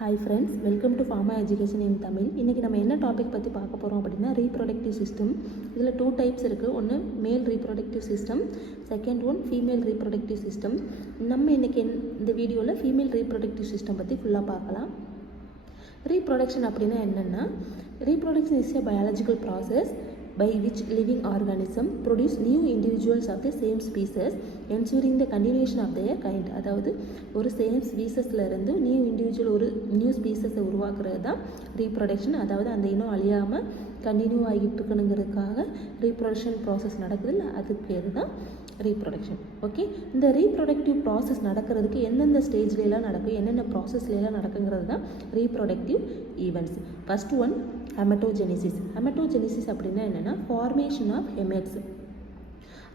Hi friends, welcome to Pharma Education in Tamil. இன்னைக்கு நம்ம என்ன டாபிக் பற்றி பார்க்க போகிறோம் அப்படின்னா ரீப்ரொடக்டிவ் சிஸ்டம். இதில் 2 டைப்ஸ் இருக்குது. ஒன்று மேல் reproductive system, second one female reproductive system. நம்ம இன்றைக்கி இந்த வீடியோவில் ஃபீமேல் ரீப்ரொடக்டிவ் சிஸ்டம் பற்றி ஃபுல்லாக பார்க்கலாம். ரீப்ரொடக்ஷன் அப்படின்னா என்னென்னா, reproduction is a biological process by which living organism produce new individuals of the same species ensuring the continuation of their kind. அதாவது ஒரு சேம் ஸ்பீசஸில் இருந்து நியூ இண்டிவிஜுவல் ஒரு நியூ ஸ்பீசஸை உருவாக்குறது தான் ரீப்ரொடக்ஷன். அதாவது அந்த இனம் அழியாமல் கண்டினியூ ஆகிட்டு இருக்கணுங்கிறதுக்காக ரீப்ரொடக்ஷன் ப்ராசஸ் நடக்குது இல்லை, அதுக்கு பேர் தான் ரீப்ரொடக்ஷன். ஓகே, இந்த ரீப்ரொடக்டிவ் ப்ராசஸ் நடக்கிறதுக்கு எந்தெந்த ஸ்டேஜ்லாம் நடக்கும், என்னென்ன ப்ராசஸ்லாம் நடக்குங்கிறது தான் reproductive events. First one gametogenesis. Gametogenesis அப்படின்னா என்னென்னா ஃபார்மேஷன் ஆஃப் ஹெமெட்ஸ்.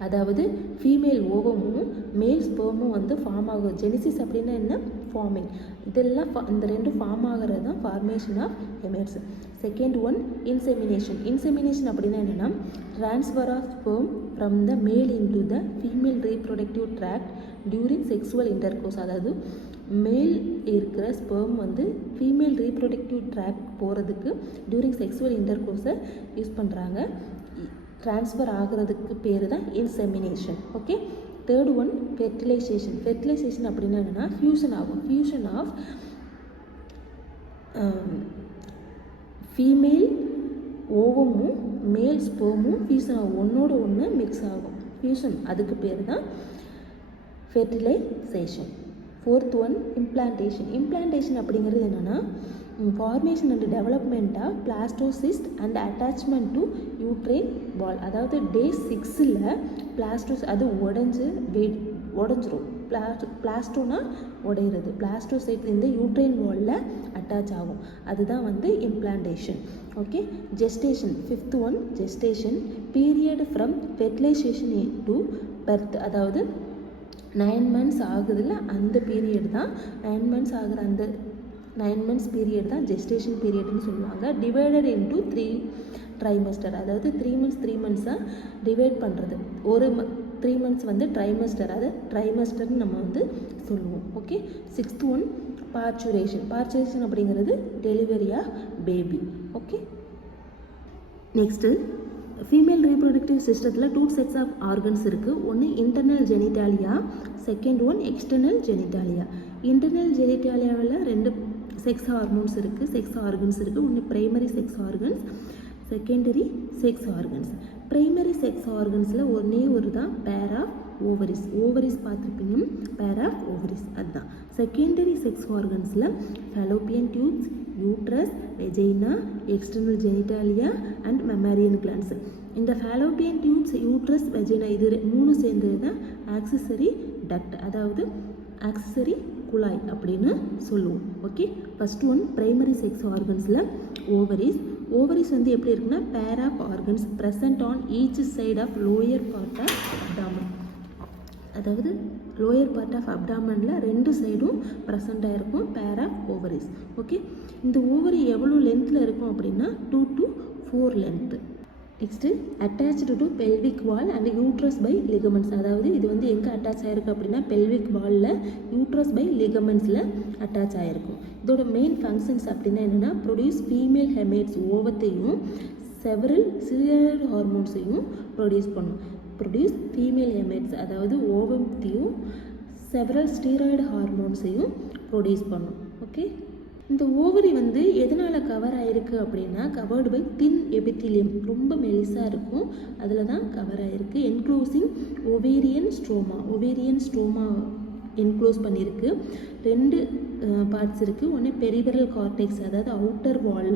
அதாவது ஃபீமேல் ஓவமும் மேல் ஸ்பெர்மும் வந்து ஃபார்ம் ஆகும். ஜெனிசிஸ் அப்படின்னா என்ன, ஃபார்மிங். இதெல்லாம் இந்த ரெண்டு ஃபார்ம் ஆகிறது தான் formation of gametes. Second one insemination. Insemination அப்படின்னா என்னென்னா transfer of sperm from the male into the female reproductive tract during sexual intercourse. அதாவது மேல் இருக்கிற ஸ்பெர்ம் வந்து ஃபீமேல் ரீப்ரொடக்டிவ் ட்ராக்ட் போகிறதுக்கு டியூரிங் செக்ஸுவல் இன்டர்கோர்ஸை யூஸ் பண்ணுறாங்க. ட்ரான்ஸ்ஃபர் ஆகிறதுக்கு பேர் தான் insemination. Okay, third one fertilisation. Fertilisation அப்படின்னா என்னென்னா ஃபியூஷன் ஆகும். ஃபியூஷன் ஆஃப் ஃபீமேல் ஓவமும் மேல் ஸ்பெர்மும் ஃபியூஷன் ஆகும், ஒன்றோட ஒன்று மிக்ஸ் ஆகும். ஃபியூஷன், அதுக்கு பேர் தான் fertilisation. Fourth one implantation. Implantation அப்படிங்கிறது என்னென்னா formation and development of blastocyst and attachment to uterine wall. அதாவது டே 6ல் பிளாஸ்டோஸ் அது உடஞ்சிரும். பிளாஸ்டோனா உடையிறது. பிளாஸ்டோசைட் இந்த யூட்ரைன் வாலில் அட்டாச் ஆகும். அதுதான் வந்து implantation. Okay, gestation. Fifth one gestation. Period from fertilization to birth. அதாவது 9 months ஆகுதுல்ல, அந்த பீரியட் தான் 9 months ஆகுற அந்த 9 months பீரியட் தான் ஜெஸ்டேஷன் பீரியட்னு சொல்லுவாங்க. Divided into 3 trimester. அதாவது 3 months டிவைட் பண்ணுறது. ஒரு 3 months வந்து ட்ரைமஸ்டர், அது ட்ரைமஸ்டர்னு நம்ம வந்து சொல்லுவோம். Okay, sixth one parturition. Parturition அப்படிங்கிறது delivery of baby. Okay, next female reproductive சிஸ்டத்தில் 2 sets ஆஃப் ஆர்கன்ஸ் இருக்குது. ஒன்று internal genitalia, second one external genitalia. Internal ஜெனிட்டாலியாவில் 2 செக்ஸ் ஹார்மோன்ஸ் இருக்குது, செக்ஸ் ஆர்கன்ஸ் இருக்குது. ஒன்று primary sex organs, secondary sex organs. Primary sex ஆர்கன்ஸில் ஒன்றே ஒரு தான் பேர் ஆஃப் ஓவரிஸ். ஓவரிஸ் பார்த்துருப்பீங்க, பேர் ஆஃப் ஓவரிஸ் அதுதான். செகண்டரி செக்ஸ் ஆர்கன்ஸில் fallopian tubes, uterus, vagina, external genitalia and mammary glands. இந்த ஃபெலோப்பியன் டியூப்ஸ், யூட்ரஸ், வெஜைனா இது 3 சேர்ந்தது தான் ஆக்சஸரி டக்ட், அதாவது ஆக்சஸரி குழாய் அப்படின்னு சொல்லுவோம். Okay, first one primary sex ஆர்கன்ஸில் ஓவரிஸ். ஓவரிஸ் வந்து எப்படி இருக்குன்னா pair of organs present on each side of lower part of abdomen. அதாவது லோயர் பார்ட் ஆஃப் அப்டாமனில் 2 சைடும் ப்ரெசண்ட்டாக இருக்கும் பேர் ஆஃப் ஓவரிஸ். ஓகே, இந்த ஓவரி எவ்வளோ லென்த்தில் இருக்கும் அப்படின்னா 2 to 4 length. Next attached to pelvic wall and uterus by ligaments. அதாவது இது வந்து எங்கே அட்டாச் ஆகிருக்கு அப்படின்னா பெல்விக் வாலில், யூட்ரஸ் பை லிகமெண்ட்ஸில் அட்டாச் ஆகிருக்கும். இதோட மெயின் ஃபங்க்ஷன்ஸ் அப்படின்னா என்னென்னா ப்ரொடியூஸ் ஃபீமேல் ஹெமேட்ஸ், ஓவத்தையும் செவரல் ஸ்டீராய்டு ஹார்மோன்ஸையும் ப்ரொடியூஸ் பண்ணும். ப்ரொடியூஸ் ஃபீமேல் ஹெமேட்ஸ், அதாவது ஓவத்தையும் செவரல் ஸ்டீராய்டு ஹார்மோன்ஸையும் ப்ரொடியூஸ் பண்ணும். ஓகே, இந்த ஓவரி வந்து எதனால் கவர் ஆகிருக்கு அப்படின்னா கவர்டு பை தின் எபித்திலியம், ரொம்ப மெலிசாக இருக்கும், அதில் தான் கவர் ஆகிருக்கு. Enclosing ovarian stroma. Ovarian stroma enclose பண்ணியிருக்கு. 2 பார்ட்ஸ் இருக்குது. ஒன்று பெரிபெரல் கார்டெக்ஸ், அதாவது அவுட்டர் வால்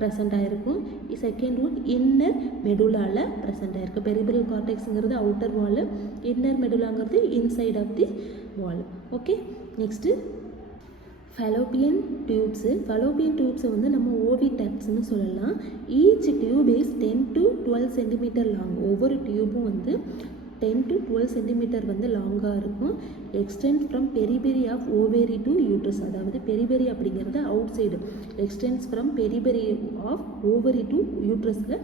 ப்ரெசண்ட் ஆகிருக்கும். செகண்ட் ஒன் இன்னர் மெடுலாவில் ப்ரெசண்ட் ஆகிருக்கு. பெரிபெரல் கார்டெக்ஸுங்கிறது அவுட்டர் வால், இன்னர் மெடுலாங்கிறது inside of the wall. Okay, next fallopian tubes. Fallopian டியூப்ஸை வந்து நம்ம ஓவிடக்ட்ஸ்னு சொல்லலாம். Each tube is 10 to 12 centimeter long. ஒவ்வொரு டியூப்பும் வந்து 10 to 12 centimeter வந்து லாங்காக இருக்கும். Extend from periphery of ovary to uterus. அதாவது பெரிபெரி அப்படிங்கிறது outside, extends from periphery of ovary to யூட்ரஸில்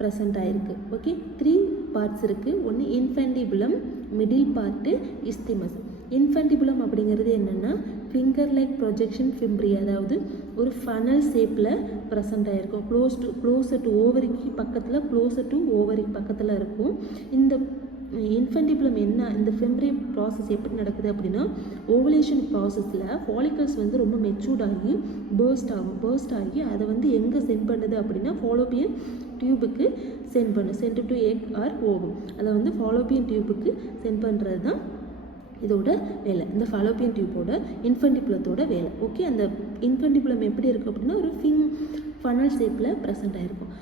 ப்ரெசண்ட் ஆகிருக்கு. ஓகே, 3 பார்ட்ஸ் இருக்குது. ஒன்று இன்ஃபென்டிபுலம், மிடில் பார்ட்டு, இஸ்திமஸ். இன்ஃபென்டிபுலம் அப்படிங்கிறது என்னென்னா ஃபிங்கர் லைக் ப்ரொஜெக்ஷன் ஃபிம்ப்ரி, அதாவது ஒரு ஃபனல் ஷேப்பில் ப்ரெசென்ட் ஆகிருக்கும். க்ளோஸர் டு ஓவரிக்கு பக்கத்தில், க்ளோஸர் டு ஓவரிக்கு பக்கத்தில் இருக்கும். இந்த இன்ஃபென்டிபுலம் என்ன, இந்த ஃபிம்ப்ரி ப்ராசஸ் எப்படி நடக்குது அப்படின்னா, ஓவலேஷன் ப்ராசஸில் ஃபாலிகல்ஸ் வந்து ரொம்ப மெச்சூர்ட் ஆகி பர்ஸ்ட் ஆகி அதை வந்து எங்கே சென்ட் பண்ணுது அப்படின்னா ஃபாலோபியன் டியூபுக்கு send to egg or ovum. அதை வந்து ஃபாலோபியன் டியூபுக்கு சென்ட் பண்ணுறது தான் இதோட வேலை, இந்த ஃபாலோபியன் டியூபோட இன்ஃபென்டிபுலத்தோட வேலை. ஓகே, அந்த இன்ஃபென்டிபுலம் எப்படி இருக்குது அப்படின்னா ஒரு ஃபனல் ஷேப்பில் ப்ரெசென்ட் ஆகிருக்கும்.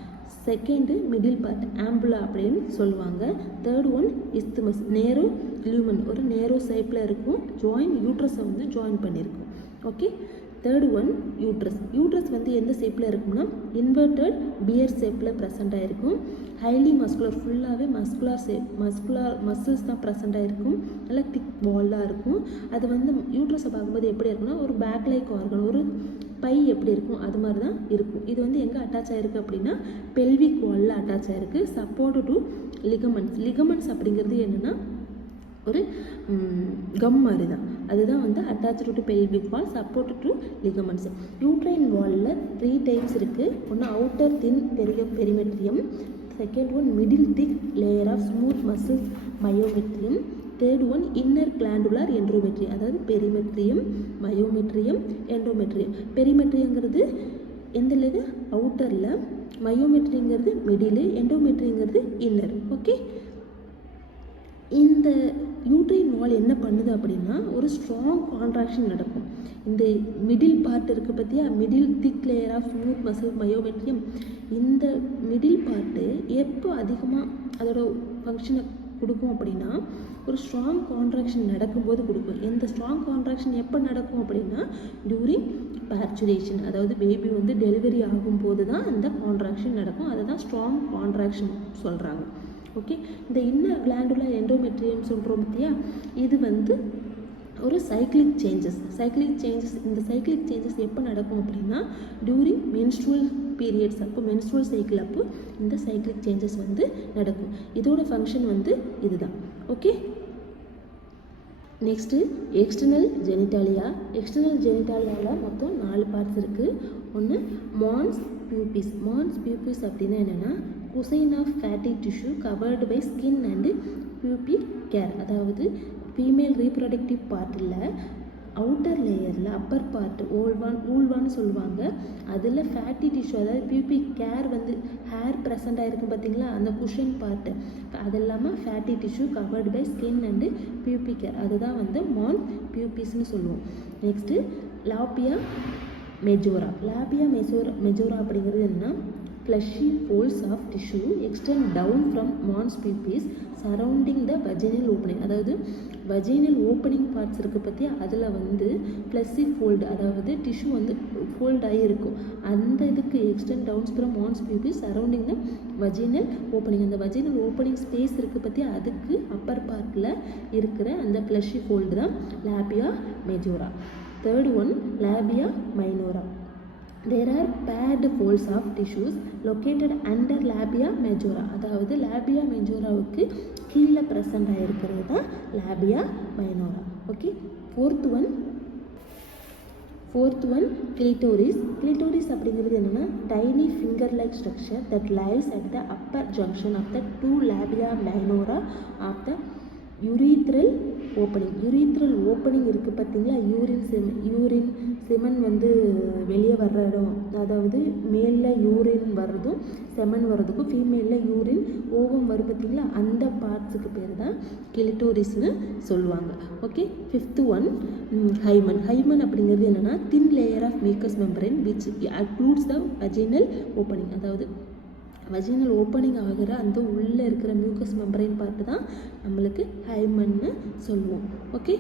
செகண்டு மிடில் பார்ட் ஆம்புலா அப்படின்னு சொல்லுவாங்க. தேர்ட் ஒன் இஸ்துமஸ், நேரோ லியூமன், ஒரு நேரோ ஷேப்பில் இருக்கும். யூட்ரஸை வந்து ஜாயின் பண்ணியிருக்கும். ஓகே, தேர்ட் ஒன் யூட்ரஸ் வந்து எந்த ஷேப்பில் இருக்கும்னா இன்வெர்டட் பியர் ஷேப்பில் ப்ரெசென்ட் ஆகிருக்கும். ஹைலி மஸ்குலர், ஃபுல்லாகவே மசில்ஸ் தான் ப்ரெசென்ட் ஆகிருக்கும். நல்லா திக் வாலாக இருக்கும். அது வந்து யூட்ரஸை பார்க்கும்போது எப்படி இருக்குன்னா ஒரு பேக் லைக் ஆர்கன், ஒரு பை எப்படி இருக்கும் அது மாதிரி தான் இருக்கும். இது வந்து எங்கே அட்டாச் ஆகிருக்கு அப்படின்னா பெல்விக் வாலில் அட்டாச் ஆகிருக்கு. சப்போர்ட் டு லிகமெண்ட்ஸ் அப்படிங்கிறது என்னென்னா ஒரு கம் மாதிரி தான், அதுதான் வந்து attach to pelvic wall, support to ligaments. Uterine வாலில் 3 டைப்ஸ் இருக்குது. ஒன்று outer thin perimetrium, second one middle thick layer of smooth muscles myometrium, third one inner glandular endometrium, அதாவது பெரிமெட்ரியம், மயோமெட்ரியம், என்ட்ரோமெட்ரியம். பெரிமெட்ரியங்கிறது எந்த இது அவுட்டரில், மயோமெட்ரிங்கிறது மிடில், என்ட்ரோமெட்ரிங்கிறது இன்னர். ஓகே, இந்த யூட்ரைன் வால் என்ன பண்ணுது அப்படின்னா ஒரு ஸ்ட்ராங் கான்ட்ராக்ஷன் நடக்கும். இந்த மிடில் பார்ட் இருக்குது பார்த்தியா, middle thick layer of smooth muscle myometrium, இந்த மிடில் பார்ட்டு எப்போ அதிகமாக அதோட ஃபங்க்ஷனை கொடுக்கும் அப்படின்னா ஒரு ஸ்ட்ராங் கான்ட்ராக்ஷன் நடக்கும்போது கொடுக்கும். இந்த ஸ்ட்ராங் கான்ட்ராக்ஷன் எப்போ நடக்கும் அப்படின்னா டியூரிங் பார்ச்சுரேஷன், அதாவது பேபி வந்து டெலிவரி ஆகும்போது தான் அந்த கான்ட்ராக்ஷன் நடக்கும். அதை தான் ஸ்ட்ராங் கான்ட்ராக்ஷன் சொல்கிறாங்க. ஓகே, இந்த இன்னர் கிளாண்டுலர் என்டோமெட்ரியம் சொல்கிறோம் பார்த்தியா, இது வந்து ஒரு சைக்ளிக் சேஞ்சஸ். இந்த சைக்ளிக் சேஞ்சஸ் எப்போ நடக்கும் அப்படின்னா டியூரிங் மென்ஸ்ட்ருவல் பீரியட்ஸ் அப்போ, மென்ஸ்ட்ருவல் சைக்கிள் அப்போ இந்த சைக்ளிக் சேஞ்சஸ் வந்து நடக்கும். இதோட ஃபங்க்ஷன் வந்து இதுதான். ஓகே, நெக்ஸ்ட்டு எக்ஸ்டர்னல் ஜெனிட்டாலியாவில் மொத்தம் 4 பார்ட்ஸ் இருக்குது. ஒன்று மான்ஸ் பியூபிஸ் அப்படின்னா என்னென்னா cushion of fatty tissue covered by skin and pubic hair, அதாவது ஃபீமேல் ரீப்ரொடக்டிவ் பார்ட்டில் அவுட்டர் லேயரில் அப்பர் பார்ட் ஊல்வான்னு சொல்லுவாங்க, அதில் ஃபேட்டி டிஷ்யூ அதாவது பியூபிக் கேர் வந்து ஹேர் ப்ரெசென்ட் ஆகிருக்கும் பார்த்தீங்களா, அந்த குஷன் பார்ட்டு, அது இல்லாமல் fatty tissue covered by skin and pubic hair, அதுதான் வந்து மான் பியூபிஸ்ன்னு சொல்லுவோம். நெக்ஸ்ட்டு லாபியா மெஜோரா அப்படிங்கிறது என்னன்னா fleshy folds of tissue extend down from mons pubis surrounding the vaginal opening, அதாவது vaginal opening parts இருக்குது பற்றியா, அதில் வந்து fleshy fold, அதாவது டிஷ்யூ வந்து ஃபோல்ட் ஆகியிருக்கும். அந்த இதுக்கு extend down from mons pubis surrounding the vaginal opening, அந்த vaginal opening space இருக்குது பற்றியா, அதுக்கு அப்பர் பார்ட்டில் இருக்கிற அந்த fleshy fold தான் labia majora. Third one labia minora. There are paired folds of tissues located under labia majora, அதாவது labia majoraவுக்கு கீழே ப்ரெசென்ட் ஆகிருக்கிறது தான் labia minora. Okay, fourth one clitoris அப்படிங்கிறது என்னென்னா tiny finger like structure that lies at the upper junction of the 2 labia minora of the urethral opening இருக்குது பார்த்தீங்களா, urine semen வந்து வெளியே வர்ற இடம், அதாவது மேலில் யூரின் வர்றதும் செமன் வர்றதுக்கும் ஃபீமேலில் யூரின் ஓவம் வரும் பார்த்தீங்களா, அந்த பார்ட்ஸுக்கு பேர் தான் கிளிட்டோரிஸ்னு சொல்லுவாங்க. ஓகே, ஃபிஃப்த்து ஒன் ஹைமன் அப்படிங்கிறது என்னென்னா thin layer of mucous membrane which occludes the vaginal opening, அதாவது வஜைனல் ஓப்பனிங் ஆகிற அந்த உள்ளே இருக்கிற மியூக்கஸ் மெம்பரைன் பார்த்து தான் நம்மளுக்கு ஹைமன்னு சொல்லுவோம். Okay,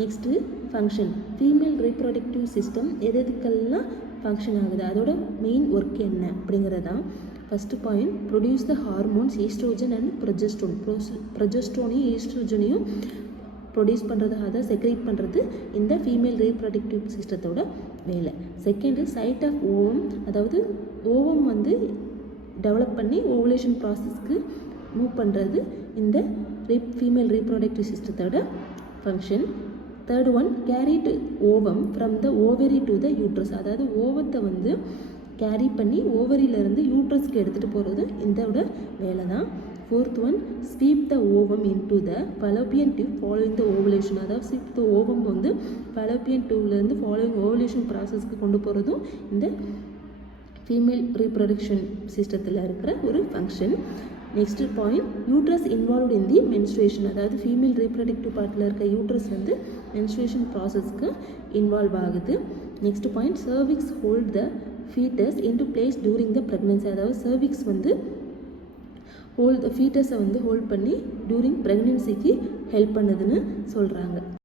next function female reproductive system எதுக்கெல்லாம் ஃபங்க்ஷன் ஆகுது, அதோட மெயின் ஒர்க் என்ன அப்படிங்கிறது தான். First point produce the hormones estrogen and ப்ரொஜெஸ்ட்ரோனையும் ஈஸ்ட்ரோஜனையும் ப்ரொடியூஸ் பண்ணுறது, அதை செக்ரேட் பண்ணுறது இந்த ஃபீமேல் ரீப்ரொடக்டிவ் சிஸ்டத்தோட வேலை. செகண்டு சைட் ஆஃப் ஓவம், அதாவது ஓவம் வந்து டெவலப் பண்ணி ஓவலேஷன் ப்ராசஸ்க்கு மூவ் பண்ணுறது இந்த ஃபீமேல் ரீப்ரொடக்டிவ் சிஸ்டத்தோட function. Third one carried ovum from the ovary to the uterus, அதாவது ஓவத்தை வந்து கேரி பண்ணி ஓவரியிலேருந்து யூட்ரஸ்க்கு எடுத்துகிட்டு போகிறது இதோட வேலை தான். Fourth one sweep the ovum into the fallopian tube following the ovulation, அதாவது ஸ்வீப் த ஓவம் வந்து ஃபலோப்பியன் டியூப்லேருந்து ஃபாலோயிங் ஓவலேஷன் ப்ராசஸ்க்கு கொண்டு போகிறதும் இந்த ஃபீமேல் ரீப்ரொடக்ஷன் சிஸ்டத்தில் இருக்கிற ஒரு function. Next point uterus involved இன் தி மென்ஸ்ட்ரேஷன், அதாவது ஃபீமேல் ரீப்ரொடக்டிவ் பார்ட்டில் இருக்க யூட்ரஸ் வந்து மென்ஸ்ட்ரேஷன் ப்ராசஸ்க்கு இன்வால்வ் ஆகுது. Next point cervix hold the foetus into place during the pregnancy, அதாவது சர்விக்ஸ் வந்து ஃபீட்டஸை வந்து ஹோல்ட் பண்ணி டூரிங் ப்ரெக்னன்சிக்கு ஹெல்ப் பண்ணுதுன்னு சொல்கிறாங்க.